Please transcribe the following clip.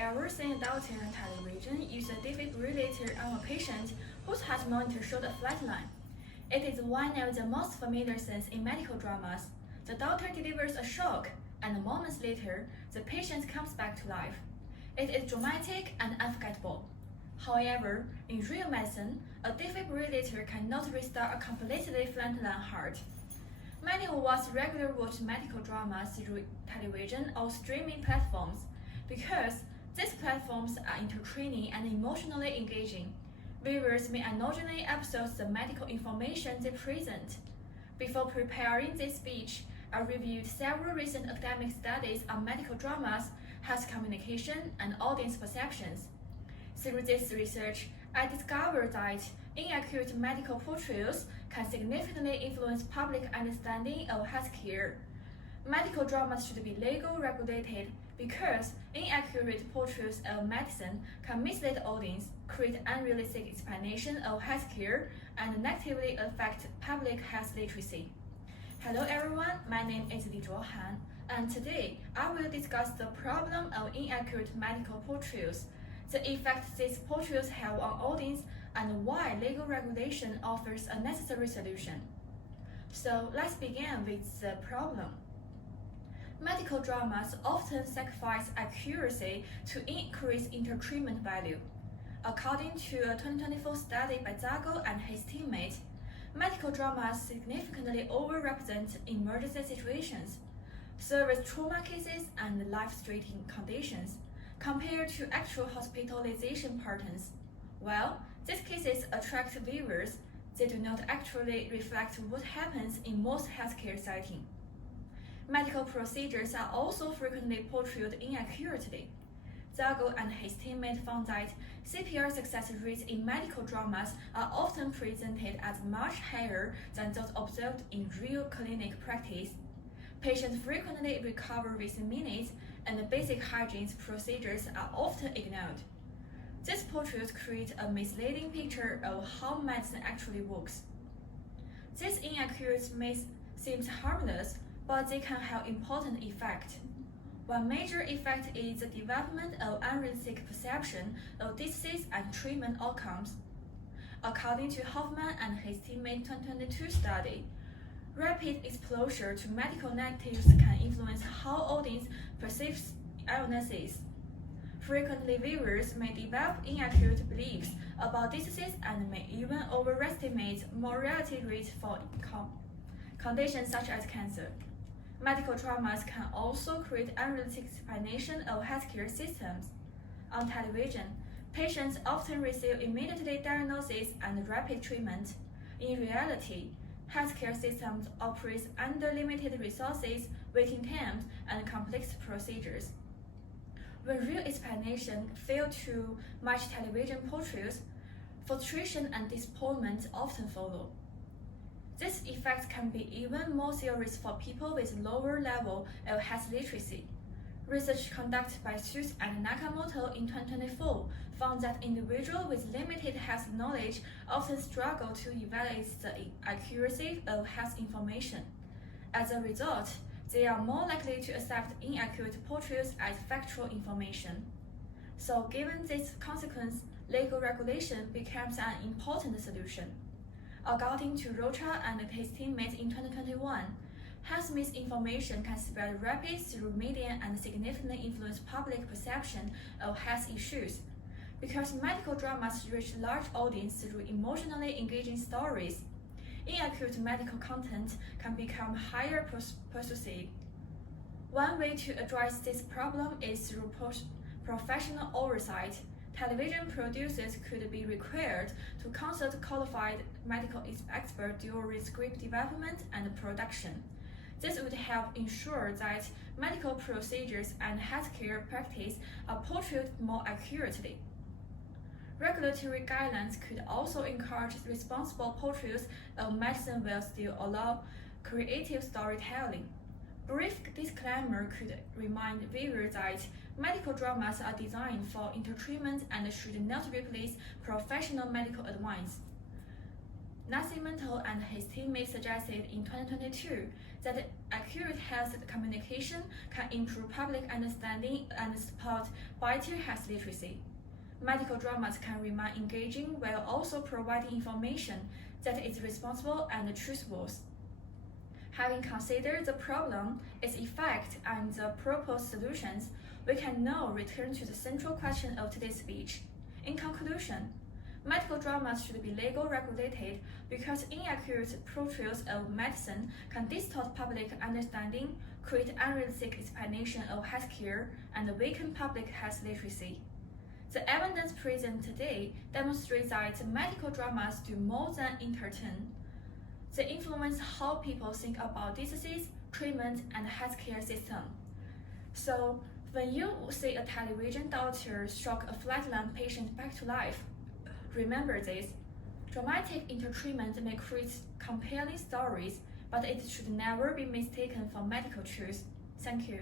ever seen a doctor on television use a defibrillator on a patient whose heart monitor showed a flat line? It is one of the most familiar scenes in medical dramas. The doctor delivers a shock, and moments later, the patient comes back to life. It is dramatic and unforgettable. However, in real medicine, a defibrillator cannot restore a completely flatline heart. Many of us regularly watch medical dramas through television or streaming platforms because these platforms are entertaining and emotionally engaging. Viewers may unknowingly absorb the medical information they present. Before preparing this speech, I reviewed several recent academic studies on medical dramas, health communication, and audience perceptions. Through this research, I discovered that inaccurate medical portrayals can significantly influence public understanding of healthcare. Medical dramas should be legally regulated because inaccurate portrayals of medicine can mislead the audience, create unrealistic explanation of healthcare, and negatively affect public health literacy. Hello everyone, my name is Zhuohan, and today I will discuss the problem of inaccurate medical portrayals, the effect these portrayals have on audience, and why legal regulation offers a necessary solution. So let's begin with the problem. Medical dramas often sacrifice accuracy to increase treatment value. According to a 2024 study by Zhuohan and his teammates, medical dramas significantly overrepresent emergency situations, serious trauma cases, and life-threatening conditions compared to actual hospitalization patterns. While these cases attract viewers, they do not actually reflect what happens in most healthcare settings. Medical procedures are also frequently portrayed inaccurately. Zhuohan and his teammates found that CPR success rates in medical dramas are often presented as much higher than those observed in real clinic practice. Patients frequently recover within minutes, and basic hygiene procedures are often ignored. These portrayals create a misleading picture of how medicine actually works. These inaccuracies may seem harmless, but they can have important effect. One major effect is the development of unrealistic perception of disease and treatment outcomes. According to Hoffman and his teammate 2022 study, rapid exposure to medical narratives can influence how audience perceives illnesses. Frequently, viewers may develop inaccurate beliefs about diseases and may even overestimate mortality rates for conditions such as cancer. Medical dramas can also create unrealistic explanation of healthcare systems. On television, patients often receive immediate diagnosis and rapid treatment. In reality, healthcare systems operate under limited resources, waiting times, and complex procedures. When real explanation fail to match television portrayals, frustration and disappointment often follow. This effect can be even more serious for people with lower level of health literacy. Research conducted by Seuss and Nakamoto in 2024 found that individuals with limited health knowledge often struggle to evaluate the accuracy of health information. As a result, they are more likely to accept inaccurate portrayals as factual information. So given this consequence, legal regulation becomes an important solution. According to Rocha and his teammates in 2021, health misinformation can spread rapidly through media and significantly influence public perception of health issues. Because medical dramas reach large audiences through emotionally engaging stories, inaccurate medical content can become highly persuasive. One way to address this problem is through professional oversight. Television producers could be required to consult qualified medical experts during script development and production. This would help ensure that medical procedures and healthcare practice are portrayed more accurately. Regulatory guidelines could also encourage responsible portrayals of medicine while still allow creative storytelling. Brief disclaimer could remind viewers that medical dramas are designed for entertainment and should not replace professional medical advice. Nascimento and his teammates suggested in 2022 that accurate health communication can improve public understanding and support better health literacy. Medical dramas can remain engaging while also providing information that is responsible and truthful. Having considered the problem, its effect, and the proposed solutions, we can now return to the central question of today's speech. In conclusion, medical dramas should be legally regulated because inaccurate portrayals of medicine can distort public understanding, create unrealistic explanation of healthcare, and weaken public health literacy. The evidence present today demonstrates that medical dramas do more than entertain. They influence how people think about diseases, treatment, and healthcare system. So, when you see a television doctor shock a flatline patient back to life, remember this. Dramatic intertreatment may create compelling stories, but it should never be mistaken for medical truth. Thank you.